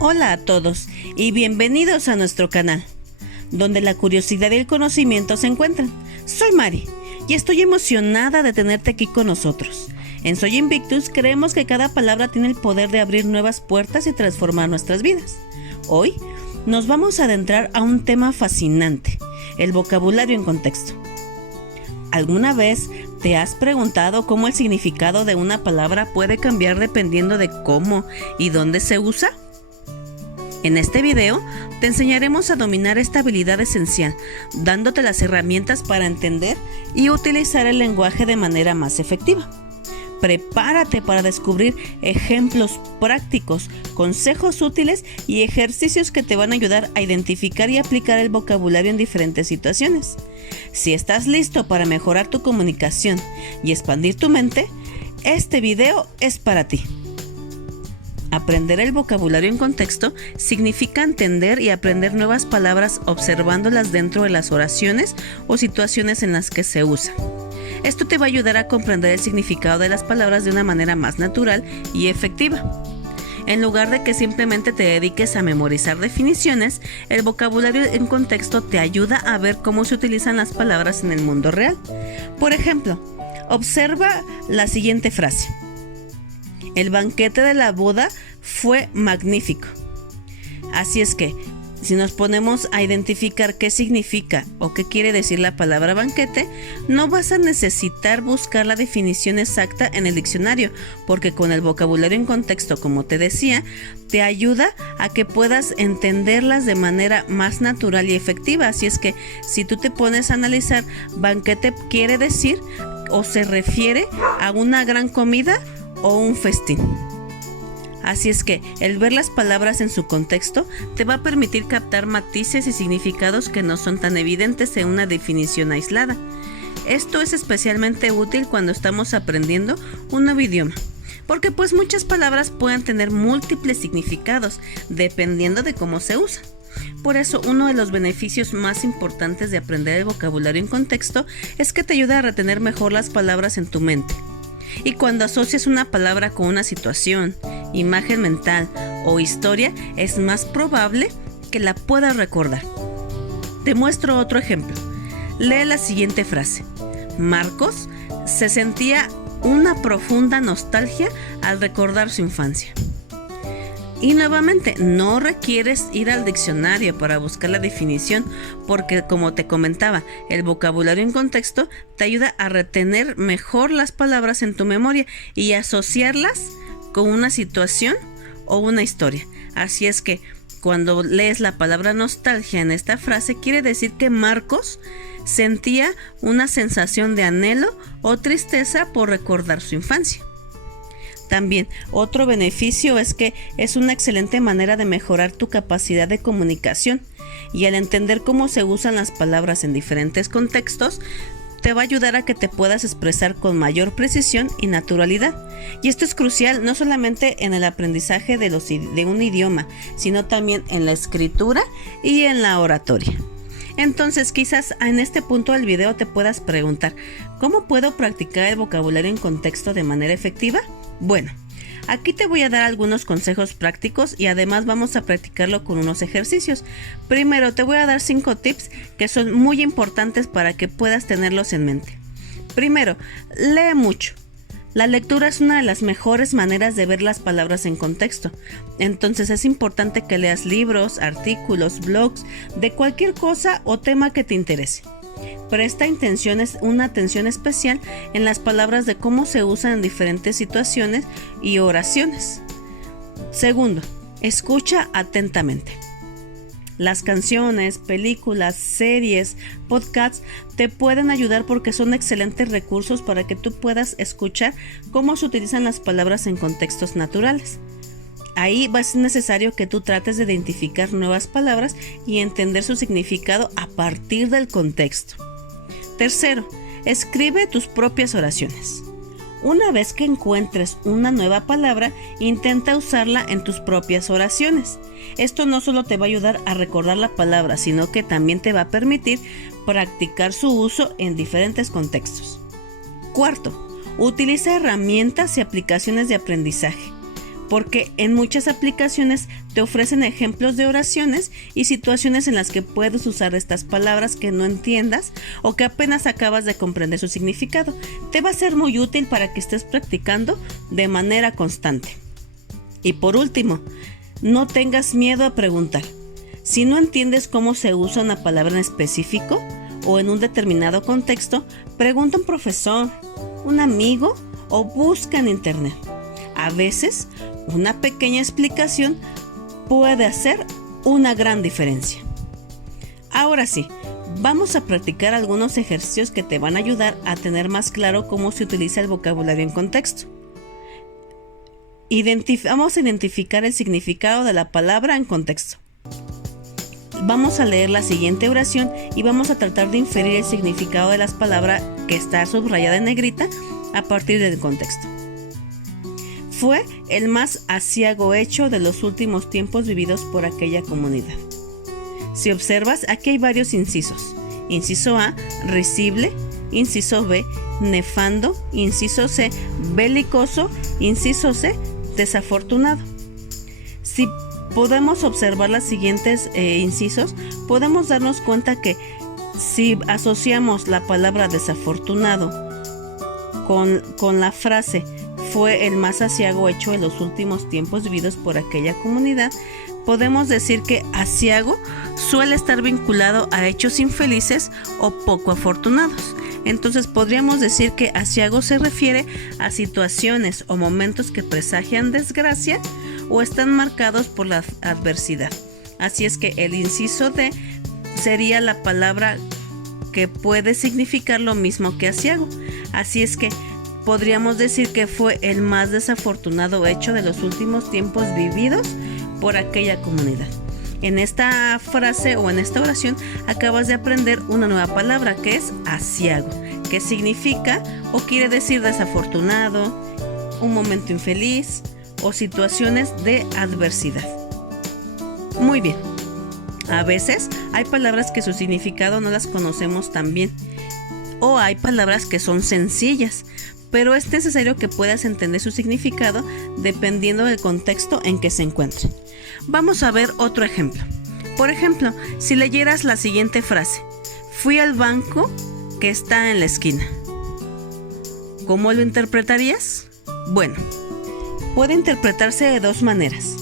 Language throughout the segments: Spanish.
Hola a todos y bienvenidos a nuestro canal, donde la curiosidad y el conocimiento se encuentran. Soy Mari y estoy emocionada de tenerte aquí con nosotros. En Soy Invictus creemos que cada palabra tiene el poder de abrir nuevas puertas y transformar nuestras vidas. Hoy nos vamos a adentrar a un tema fascinante, el vocabulario en contexto. ¿Alguna vez te has preguntado cómo el significado de una palabra puede cambiar dependiendo de cómo y dónde se usa? En este video te enseñaremos a dominar esta habilidad esencial, dándote las herramientas para entender y utilizar el lenguaje de manera más efectiva. Prepárate para descubrir ejemplos prácticos, consejos útiles y ejercicios que te van a ayudar a identificar y aplicar el vocabulario en diferentes situaciones. Si estás listo para mejorar tu comunicación y expandir tu mente, este video es para ti. Aprender el vocabulario en contexto significa entender y aprender nuevas palabras observándolas dentro de las oraciones o situaciones en las que se usan. Esto te va a ayudar a comprender el significado de las palabras de una manera más natural y efectiva. En lugar de que simplemente te dediques a memorizar definiciones, el vocabulario en contexto te ayuda a ver cómo se utilizan las palabras en el mundo real. Por ejemplo, observa la siguiente frase. El banquete de la boda fue magnífico. Así es que, si nos ponemos a identificar qué significa o qué quiere decir la palabra banquete, no vas a necesitar buscar la definición exacta en el diccionario, porque con el vocabulario en contexto, como te decía, te ayuda a que puedas entenderlas de manera más natural y efectiva. Así es que, si tú te pones a analizar, banquete quiere decir o se refiere a una gran comida o un festín. Así es que el ver las palabras en su contexto te va a permitir captar matices y significados que no son tan evidentes en una definición aislada. Esto es especialmente útil cuando estamos aprendiendo un nuevo idioma, porque pues muchas palabras pueden tener múltiples significados dependiendo de cómo se usan. Por eso, uno de los beneficios más importantes de aprender el vocabulario en contexto es que te ayuda a retener mejor las palabras en tu mente. Y cuando asocias una palabra con una situación, imagen mental o historia, es más probable que la puedas recordar. Te muestro otro ejemplo. Lee la siguiente frase. Marcos se sentía una profunda nostalgia al recordar su infancia. Y nuevamente, no requieres ir al diccionario para buscar la definición, porque como te comentaba, el vocabulario en contexto te ayuda a retener mejor las palabras en tu memoria y asociarlas con una situación o una historia. Así es que cuando lees la palabra nostalgia en esta frase, quiere decir que Marcos sentía una sensación de anhelo o tristeza por recordar su infancia. También, otro beneficio es que es una excelente manera de mejorar tu capacidad de comunicación, y al entender cómo se usan las palabras en diferentes contextos, te va a ayudar a que te puedas expresar con mayor precisión y naturalidad. Y esto es crucial no solamente en el aprendizaje de un idioma, sino también en la escritura y en la oratoria. Entonces, quizás en este punto del video te puedas preguntar, ¿cómo puedo practicar el vocabulario en contexto de manera efectiva? Bueno, aquí te voy a dar algunos consejos prácticos y además vamos a practicarlo con unos ejercicios. Primero, te voy a dar 5 tips que son muy importantes para que puedas tenerlos en mente. Primero, lee mucho. La lectura es una de las mejores maneras de ver las palabras en contexto. Entonces es importante que leas libros, artículos, blogs, de cualquier cosa o tema que te interese. Presta una atención especial en las palabras de cómo se usan en diferentes situaciones y oraciones. Segundo, escucha atentamente. Las canciones, películas, series, podcasts te pueden ayudar porque son excelentes recursos para que tú puedas escuchar cómo se utilizan las palabras en contextos naturales. Ahí va a ser necesario que tú trates de identificar nuevas palabras y entender su significado a partir del contexto. Tercero, escribe tus propias oraciones. Una vez que encuentres una nueva palabra, intenta usarla en tus propias oraciones. Esto no solo te va a ayudar a recordar la palabra, sino que también te va a permitir practicar su uso en diferentes contextos. Cuarto, utiliza herramientas y aplicaciones de aprendizaje. porque en muchas aplicaciones te ofrecen ejemplos de oraciones y situaciones en las que puedes usar estas palabras que no entiendas o que apenas acabas de comprender su significado. Te va a ser muy útil para que estés practicando de manera constante. Y por último, no tengas miedo a preguntar. Si no entiendes cómo se usa una palabra en específico o en un determinado contexto, pregunta a un profesor, un amigo o busca en internet. A veces, una pequeña explicación puede hacer una gran diferencia. Ahora sí, vamos a practicar algunos ejercicios que te van a ayudar a tener más claro cómo se utiliza el vocabulario en contexto. Vamos a identificar el significado de la palabra en contexto. Vamos a leer la siguiente oración y vamos a tratar de inferir el significado de las palabras que está subrayada en negrita a partir del contexto. Fue el más aciago hecho de los últimos tiempos vividos por aquella comunidad. Si observas, aquí hay varios incisos. Inciso A, risible. Inciso B, nefando. Inciso C, belicoso. Inciso C, desafortunado. Si podemos observar los siguientes incisos, podemos darnos cuenta que si asociamos la palabra desafortunado con la frase fue el más aciago hecho en los últimos tiempos vividos por aquella comunidad, podemos decir que aciago suele estar vinculado a hechos infelices o poco afortunados. Entonces podríamos decir que aciago se refiere a situaciones o momentos que presagian desgracia o están marcados por la adversidad. Así es que el inciso D sería la palabra que puede significar lo mismo que aciago. Así es que podríamos decir que fue el más desafortunado hecho de los últimos tiempos vividos por aquella comunidad. En esta frase o en esta oración acabas de aprender una nueva palabra que es aciago, que significa o quiere decir desafortunado, un momento infeliz o situaciones de adversidad. Muy bien. A veces hay palabras que su significado no las conocemos tan bien, o hay palabras que son sencillas, pero es necesario que puedas entender su significado dependiendo del contexto en que se encuentren. Vamos a ver otro ejemplo. Por ejemplo, si leyeras la siguiente frase: fui al banco que está en la esquina. ¿Cómo lo interpretarías? Bueno, puede interpretarse de dos maneras.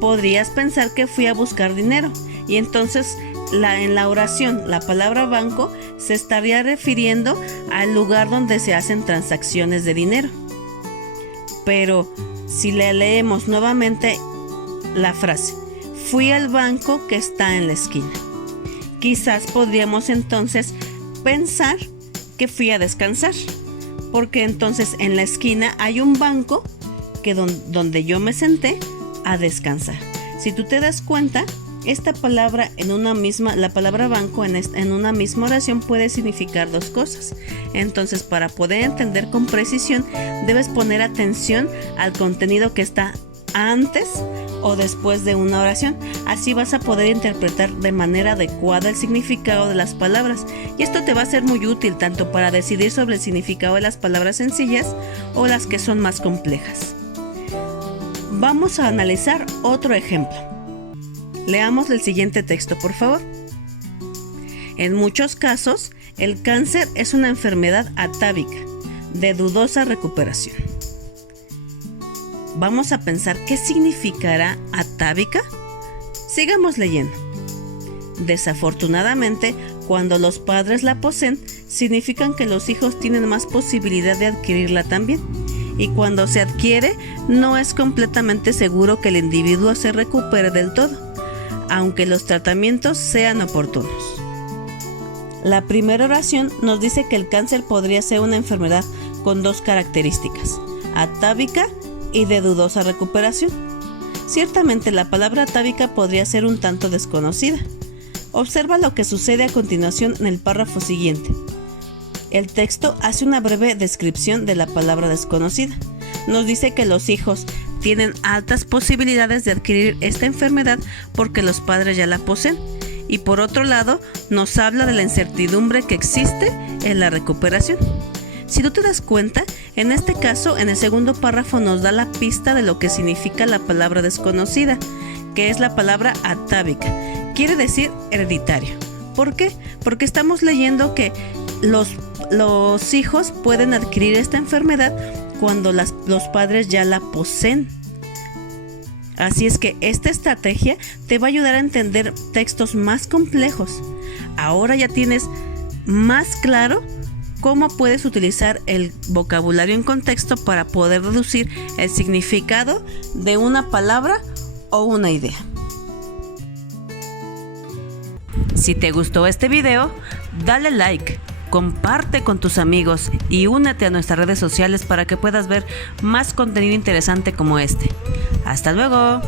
Podrías pensar que fui a buscar dinero y entonces en la oración la palabra banco se estaría refiriendo al lugar donde se hacen transacciones de dinero. Pero si le leemos nuevamente la frase, fui al banco que está en la esquina, quizás podríamos entonces pensar que fui a descansar, porque entonces en la esquina hay un banco donde yo me senté a descansar. Si tú te das cuenta, esta palabra la palabra banco en una misma oración puede significar dos cosas. Entonces, para poder entender con precisión, debes poner atención al contenido que está antes o después de una oración. Así vas a poder interpretar de manera adecuada el significado de las palabras. Y esto te va a ser muy útil tanto para decidir sobre el significado de las palabras sencillas o las que son más complejas. Vamos a analizar otro ejemplo. Leamos el siguiente texto, por favor. En muchos casos, el cáncer es una enfermedad atávica, de dudosa recuperación. Vamos a pensar qué significará atávica. Sigamos leyendo. Desafortunadamente, cuando los padres la poseen, significan que los hijos tienen más posibilidad de adquirirla también. Y cuando se adquiere, no es completamente seguro que el individuo se recupere del todo, aunque los tratamientos sean oportunos. La primera oración nos dice que el cáncer podría ser una enfermedad con dos características: atávica y de dudosa recuperación. Ciertamente la palabra atávica podría ser un tanto desconocida. Observa lo que sucede a continuación en el párrafo siguiente. El texto hace una breve descripción de la palabra desconocida. Nos dice que los hijos tienen altas posibilidades de adquirir esta enfermedad porque los padres ya la poseen. Y por otro lado, nos habla de la incertidumbre que existe en la recuperación. Si tú te das cuenta, En este caso, en el segundo párrafo nos da la pista de lo que significa la palabra desconocida, que es la palabra atávica. Quiere decir hereditario. ¿Por qué? Porque estamos leyendo que los hijos pueden adquirir esta enfermedad cuando los padres ya la poseen. Así es que esta estrategia te va a ayudar a entender textos más complejos. Ahora ya tienes más claro cómo puedes utilizar el vocabulario en contexto para poder deducir el significado de una palabra o una idea. Si te gustó este video, dale like, comparte con tus amigos y únete a nuestras redes sociales para que puedas ver más contenido interesante como este. ¡Hasta luego!